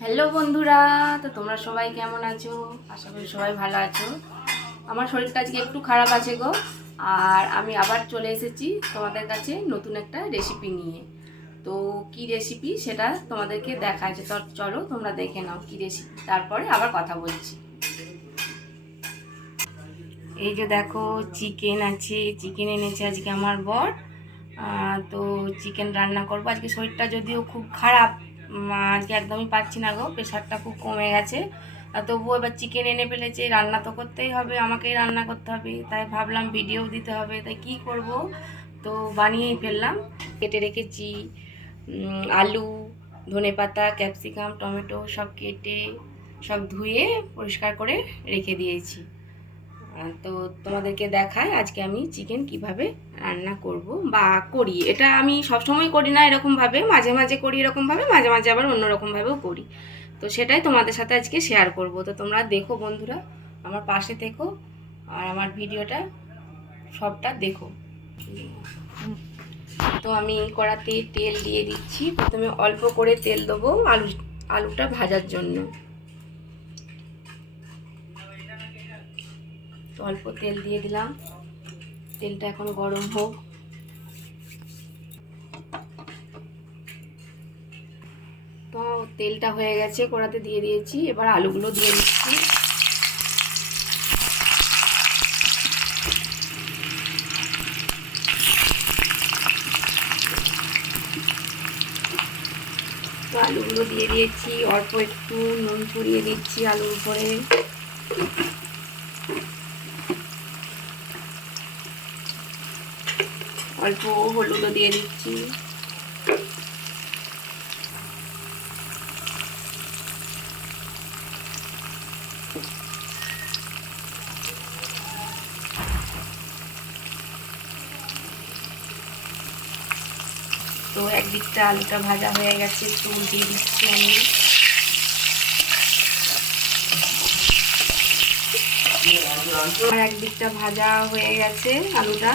Hello বন্ধুরা, তো তোমরা সবাই কেমন আছো? আশা করি সবাই ভালো আছো। আমার শরীরটা আজকে একটু খারাপ আছে গো, আর আমি আবার চলে এসেছি তোমাদের কাছে নতুন একটা রেসিপি নিয়ে। তো কি রেসিপি সেটা তোমাদেরকে দেখাচ্ছে, তো চলো তোমরা দেখে নাও কি রেসিপি, তারপরে আবার কথা বলছি। এই যে দেখো চিকেন আছে, চিকেন এনেছে আজকে আমার বর। তো চিকেন রান্না করবো আজকে। শরীরটা যদিও খুব খারাপ, আজকে একদমই পাচ্ছি না গো, প্রেশারটা খুব কমে গেছে। তবুও এবার চিকেন এনে ফেলেছে, রান্না তো করতেই হবে, আমাকেই রান্না করতে হবে, তাই ভাবলাম ভিডিও দিতে হবে, তাই কি করব, তো বানিয়েই ফেললাম। কেটে রেখেছি আলু, ধনেপাতা, ক্যাপসিকাম, টমেটো সব কেটে সব ধুয়ে পরিষ্কার করে রেখে দিয়েছি। তো তোমাদেরকে দেখাই আজকে আমি চিকেন কিভাবে রান্না করব বা করি। এটা আমি সবসময় করি না এরকমভাবে, মাঝে মাঝে করি এরকমভাবে, মাঝে মাঝে আবার অন্যরকমভাবেও করি। তো সেটাই তোমাদের সাথে আজকে শেয়ার করব। তো তোমরা দেখো বন্ধুরা, আমার পাশে থেকো আর আমার ভিডিওটা সবটা দেখো। তো আমি কড়াতে তেল দিয়ে দিচ্ছি। প্রথমে অল্প করে তেল দেবো আলুটা ভাজার জন্য। তো অল্প তেল দিয়ে দিলাম, তেলটা এখন গরম হোক। তো তেলটা হয়ে গেছে, কড়াতে দিয়ে দিয়েছি, এবার আলুগুলো দিয়ে দিচ্ছি। তো আলুগুলো দিয়ে দিয়েছি, অল্প একটু নুন ছড়িয়ে দিচ্ছি আলুর উপরে। অল্প হলুদও দিয়ে দিচ্ছি। তো একদিকটা আলুটা ভাজা হয়ে গেছে, একটু উল্টিয়ে দিচ্ছি আমি। আর একদিকটা ভাজা হয়ে গেছে আলুটা,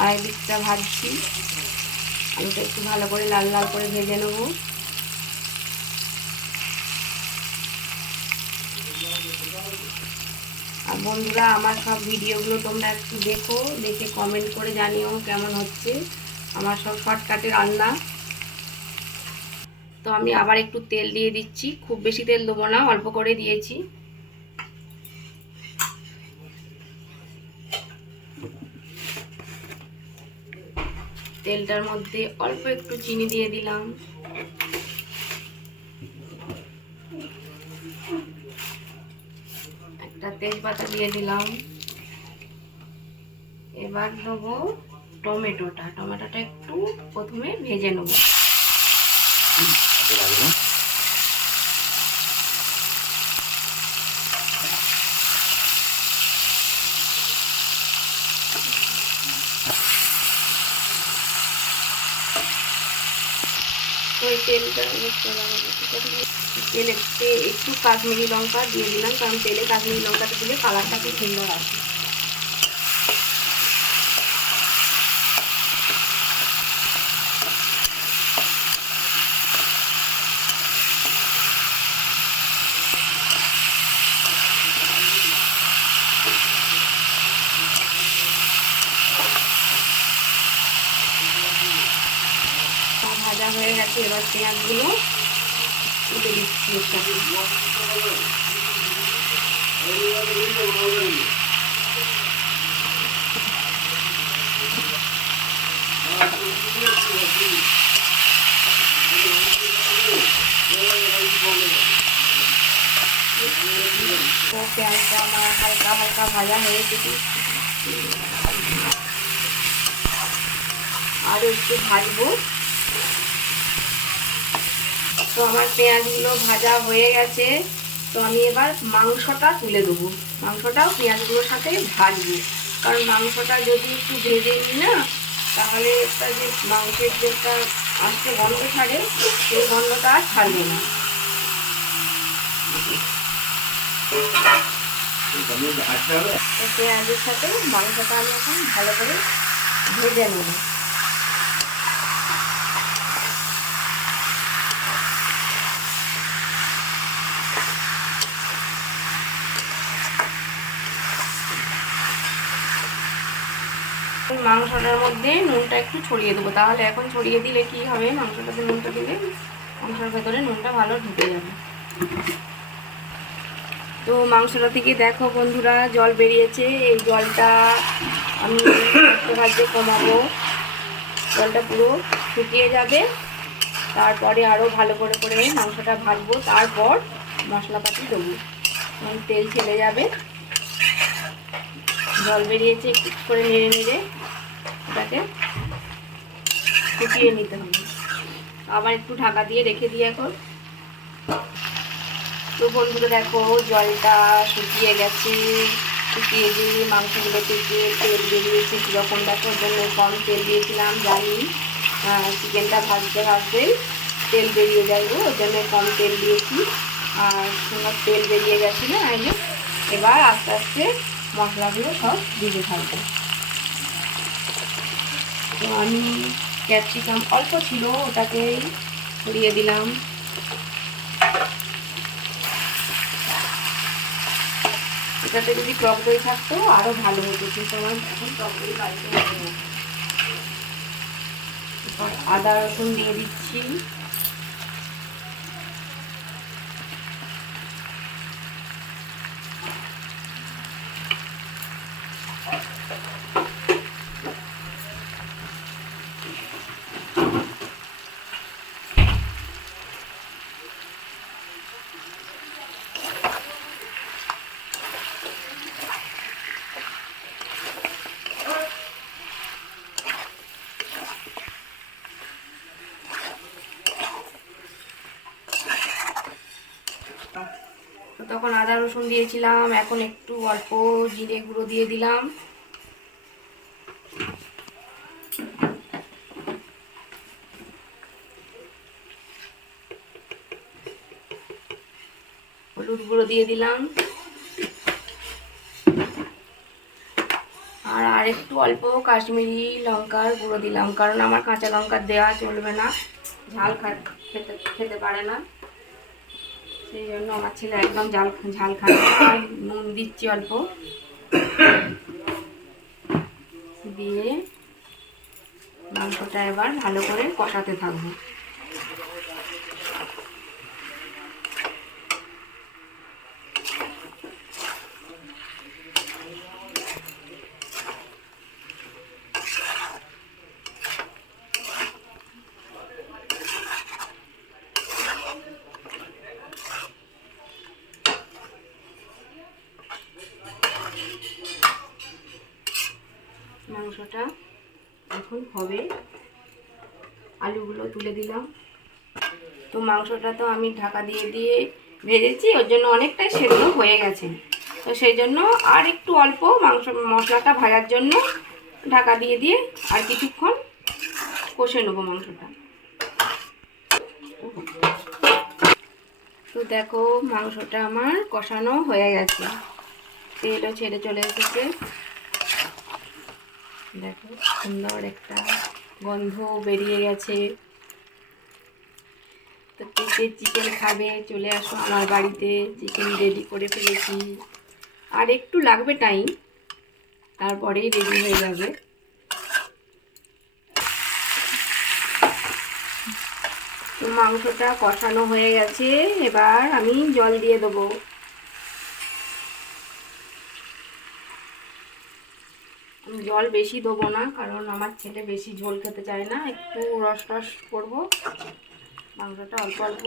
আর একদিকটা ভাজছি। আলুটা একটু ভালো করে লাল লাল করে ভেজে নেবো। আর বন্ধুরা, আমার সব ভিডিওগুলো তোমরা একটু দেখো, দেখে কমেন্ট করে জানিও কেমন হচ্ছে আমার সব শর্টকাটে রান্না। তো আমি আবার একটু তেল দিয়ে দিচ্ছি, খুব বেশি তেল দেবো না, অল্প করে দিয়েছি। তেলটার মধ্যে অল্প একটু চিনি দিয়ে দিলাম, একটা তেজপাতা দিয়ে দিলাম। এবার দেবো টমেটোটা একটু প্রথমে ভেজে নেবো। তো এই তেলে একটু কাশ্মীরি লঙ্কা দিয়ে দিলাম, কারণ তেলে কাশ্মীরি লঙ্কাটা দিলে কালারটা খুব সুন্দর আসে। ভাজা হয়ে গেছে, এবার পেঁয়াজগুলো তুলে দিচ্ছি এর সাথে। তো পেঁয়াজটা আমার হালকা হালকা ভাজা হয়ে গেছে, আর একটু ভাজবো। তো আমার পেঁয়াজগুলো ভাজা হয়ে গেছে, তো আমি এবার মাংসটা তুলে দেবো। মাংসটাও পেঁয়াজগুলোর সাথে ভাজবো, কারণ মাংসটা যদি একটু ভেজে নিই না, তাহলে একটা যে মাংসের যে একটা আস্তে গন্ধ ছাড়ে, সেই গন্ধটা আর ছাড়বে না। পেঁয়াজের সাথে মাংসটা আমি এখন ভালো করে ভেজে নেব। মাংসটার মধ্যে নুনটা একটু ছড়িয়ে দেবো, তাহলে এখন ছড়িয়ে দিলে কি হবে, মাংসটাতে নুনটা দিলে মাংসের ভেতরে নুনটা ভালো ঢুকে যাবে। তো মাংসটা থেকে দেখো বন্ধুরা জল বেরিয়েছে, এই জলটা আমি একটু ভাজতে কমাবো, জলটা পুরো শুকিয়ে যাবে। তারপরে আরও ভালো করে মাংসটা ভাজবো, তারপর মশলাপাতি দেবো, তেল ছেড়ে যাবে। জল বেরিয়েছে, একটু করে নেড়ে নেড়ে ওটাকে ফুটিয়ে নিতে হবে। আবার একটু ঢাকা দিয়ে রেখে দিই এখন। তো বন্ধুরা দেখো জলটা শুকিয়ে গেছে, শুকিয়ে দিয়ে মাংসগুলো থেকে তেল বেরিয়েছে কীরকম দেখো, ওর জন্য কম তেল দিয়েছিলাম, জানি চিকেনটা ভাজতে ভাজতেই তেল বেরিয়ে যাবে, ওর জন্য কম তেল দিয়েছি। আর সুন্দর তেল বেরিয়ে গেছে না, এবার আস্তে আস্তে মশলাগুলো সব দিতে থাকবো। তো আমি ক্যাপসিকাম অল্প ছিল, ওটাকেই ছড়িয়ে দিলাম। এটাতে যদি টক দই থাকতো আরও ভালো হতো, কিন্তু আমার এখন টক দই বাড়িতে হবে না। এরপর আদা রসুন দিয়ে দিচ্ছি। তখন আদা রসুন দিয়েছিলাম, এখন একটু অল্প জিরে গুঁড়ো দিয়ে দিলাম। হলুদ গুঁড়ো দিয়ে দিলাম, আর একটু অল্প কাশ্মীরি লঙ্কার গুঁড়ো দিলাম, কারণ আমার কাঁচা লঙ্কা দেওয়া চলবে না, ঝাল খেতে পারে না, সেই জন্য আমার ছেলে একদম ঝাল খাবে না। আর নুন দিচ্ছি অল্প, দিয়ে মাংসটা এবার ভালো করে কষাতে থাকবো। মাংসটা এখন হবে, আলুগুলো তুলে দিলাম। তো মাংসটা তো আমি ঢাকা দিয়ে দিয়ে ভেজেছি, ওর জন্য অনেকটাই সেদ্ধ হয়ে গেছে। তো সেই জন্য আর একটু অল্প মশলাটা ভাজার জন্য ঢাকা দিয়ে দিয়ে আর কিছুক্ষণ কষে নেবো মাংসটা। তো দেখো মাংসটা আমার কষানো হয়ে গেছে, তেলও ছেড়ে চলে এসেছে, দেখো সুন্দর একটা গন্ধ বেরিয়ে গেছে। তো কে চিকেন খাবে চলে আসো আমার বাড়িতে, চিকেন রেডি করে ফেলেছি, আর একটু লাগবে টাইম, তারপরেই রেডি হয়ে যাবে। তো মাংসটা কষানো হয়ে গেছে, এবার আমি জল দিয়ে দেবো। জল বেশি দেবো না, কারণ আমার ছেলে বেশি ঝোল খেতে চায় না, একটু রস রস করবো, মাংসটা অল্প অল্প।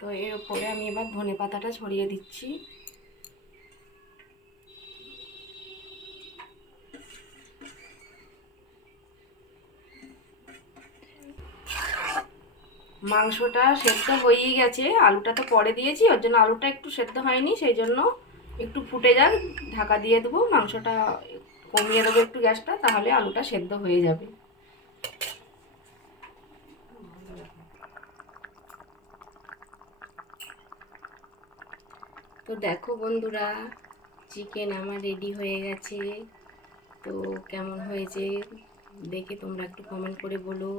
তো এর উপরে আমি এবার ধনেপাতাটা ছড়িয়ে দিচ্ছি। মাংসটা সেদ্ধ হয়েই গেছে, আলুটা তো পরে দিয়েছি, ওর জন্য আলুটা একটু সেদ্ধ হয়নি, সেই জন্য একটু ফুটে যাক, ঢাকা দিয়ে দেবো, মাংসটা কমিয়ে দেবো একটু গ্যাসটা, তাহলে আলুটা সেদ্ধ হয়ে যাবে। তো দেখো বন্ধুরা চিকেন আমার রেডি হয়ে গেছে, তো কেমন হয়েছে দেখে তোমরা একটু কমেন্ট করে বলো।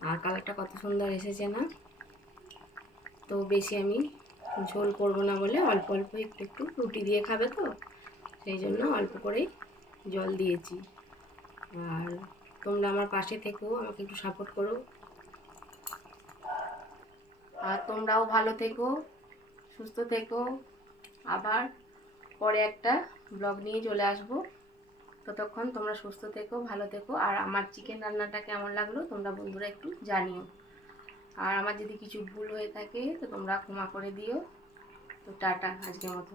আর কালারটা কত সুন্দর এসেছে না? তো বেশি আমি ঝোল করব না বলে অল্প অল্প একটু একটু, রুটি দিয়ে খাবে তো সেই জন্য অল্প করেই জল দিয়েছি। আর তোমরা আমার পাশে থেকো, আমাকে একটু সাপোর্ট করো। আর তোমরাও ভালো থেকো, সুস্থ থেকো। আবার পরে একটা ব্লগ নিয়ে চলে আসবো। ততক্ষণ তোমরা সুস্থ থেকো, ভালো থেকো। আর আমার চিকেন রান্নাটা কেমন লাগলো তোমরা বন্ধুরা একটু জানিও। আর আমার যদি কিছু ভুল হয়ে থাকে তো তোমরা ক্ষমা করে দিও। তো টাটা আজকের মতো।